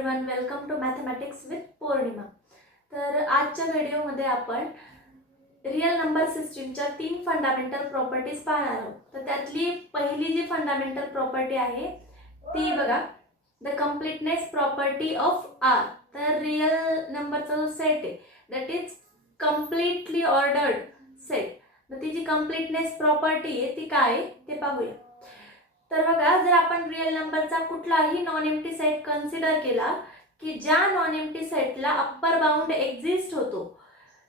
Everyone, welcome to mathematics with Pournima. तर आजच्या व्हिडिओमध्ये आपण रियल नंबर सिस्टीमच्या 3 फंडामेंटल प्रॉपर्टीज पाहणार आहोत। तर त्यातली पहिली जी फंडामेंटल प्रॉपर्टी आहे ती बघा, the completeness property of R. तर रियल नंबरचा जो सेट आहे that is completely ordered set. तर ती जी कंप्लीटनेस प्रॉपर्टी आहे ती काय आहे ते पाहूया। तर बघा, जर आपण रियल नंबरचा कुठलाही नॉन एम्प्टी सेट कन्सिडर केला की ज्या non empty सेटला upper bound exist होतो,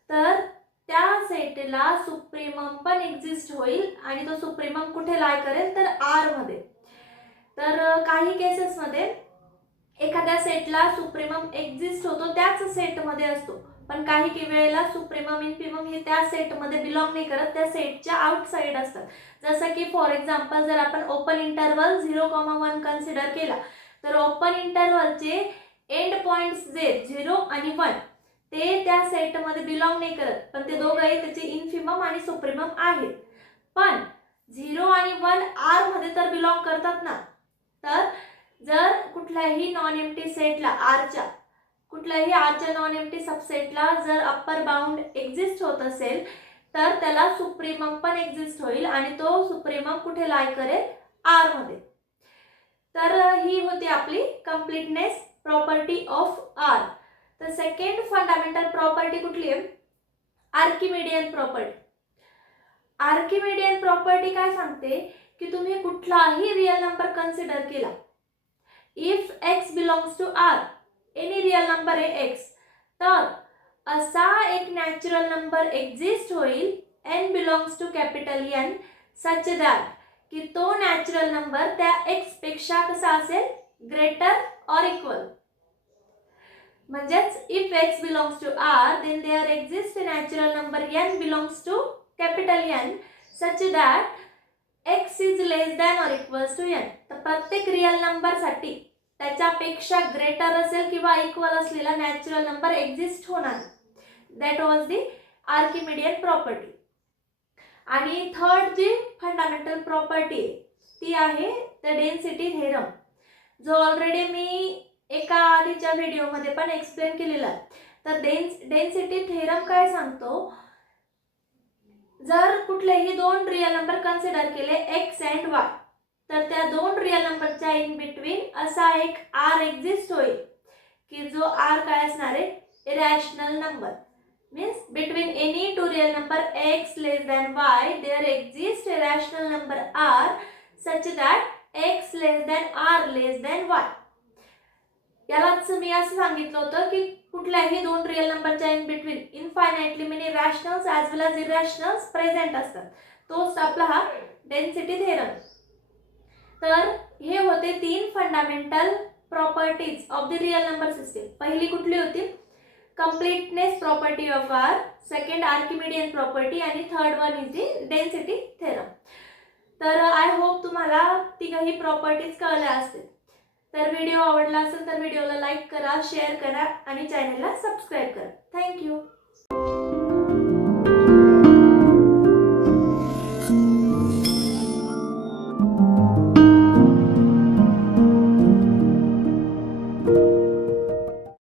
तर त्या सेटला सुप्रीमम पण एक्झिस्ट होईल आणि तो सुप्रीमम कुठे लाय करेल तर आर मध्ये। तर काही केसेस मध्ये एखाद्या सेटला सुप्रीमम एक्झिस्ट होतो त्याच सेट मध्ये असतो, पण काही वेळेला सुप्रीमम इन्फिमम हे त्या सेट मध्ये बिलॉंग नाही करत, त्या सेटच्या आउटसाइड असतात। जसं की फॉर एक्झाम्पल जर आपण ओपन इंटरवल 0,1 कन्सिडर केला तर ओपन इंटरवलचे एंड पॉइंट्स जे 0 आणि 1 ते त्या सेट मध्ये बिलॉंग नाही करत, पण ते दोघंही त्याचे इन्फिमम आणि सुप्रीमम आहेत। पण 0 आणि 1 आर मध्ये तर बिलॉंग करतात ना। तर जर कुठल्याही नॉन एम्प्टी सेटला आरच्या नॉन एम्प्टी सबसेटला जर अप्पर बाउंड एक्झिस्ट होत असेल तर त्याला सुप्रीमम पण एक्झिस्ट होईल आणि तो सुप्रीमम कुठे लाय करेल आर मध्ये। तर ही होती आपली कंप्लीटनेस प्रॉपर्टी ऑफ आर। तर सेकंड फंडामेंटल प्रॉपर्टी कुठली आहे? Archimedean property. आर्किमिडियन प्रॉपर्टी काय सांगते की तुम्ही कुठलाही रियल नंबर कन्सिडर केला, if x belongs to r, any real number आहे x, तर असा एक नॅचरल नंबर एक्झिस्ट होईल n belongs to capital N such that की तो नॅचरल नंबर त्या x पेक्षा कसा असेल, ग्रेटर ऑर इक्वल। म्हणजेच if x belongs to r then there exists a natural number n belongs to capital N such that x is less than or equals to n। तर प्रत्येक real number साठी त्याच्यापेक्षा greater असेल किंवा equal असलेला natural number exist होणार। That was the Archimedean property. आणि third जी फंडामेंटल प्रॉपर्टी ती आहे द डेन्सिटी थेरम, जो ऑलरेडी मी एका आधीच्या व्हिडिओमध्ये पण एक्सप्लेन केलेला आहे। तर डेन्सिटी थेरम काय सांगतो, जर कुठलेही दोन रियल नंबर कन्सिडर केले x अँड y, तर त्या दोन रियल नंबरच्या इन बिटवीन असा एक r एक्झिस्ट होईल की जो r काय असणार आहे, irrational number. Means between any two real number x less than y there exist a rational number r such that x less than r less than y। यालाच मी असं सांगितलं होतं की कुठल्याही दोन रियल नंबरच्या in between infinitely many rationals as well as irrationals present असतात, तोच आपला हा डेन्सिटी थेरम। तर हे होते 3 fundamental properties of the real number system. पहिली कुठली होती? Completeness property of R, second Archimedean property आणि third one is the density theorem. तर आय होप तुम्हाला तिघही प्रॉपर्टीज कळल्या असतील। तर व्हिडिओ आवडला असेल तर व्हिडिओला लाईक करा, शेअर करा आणि चॅनलला सबस्क्राइब करा। थँक्यू।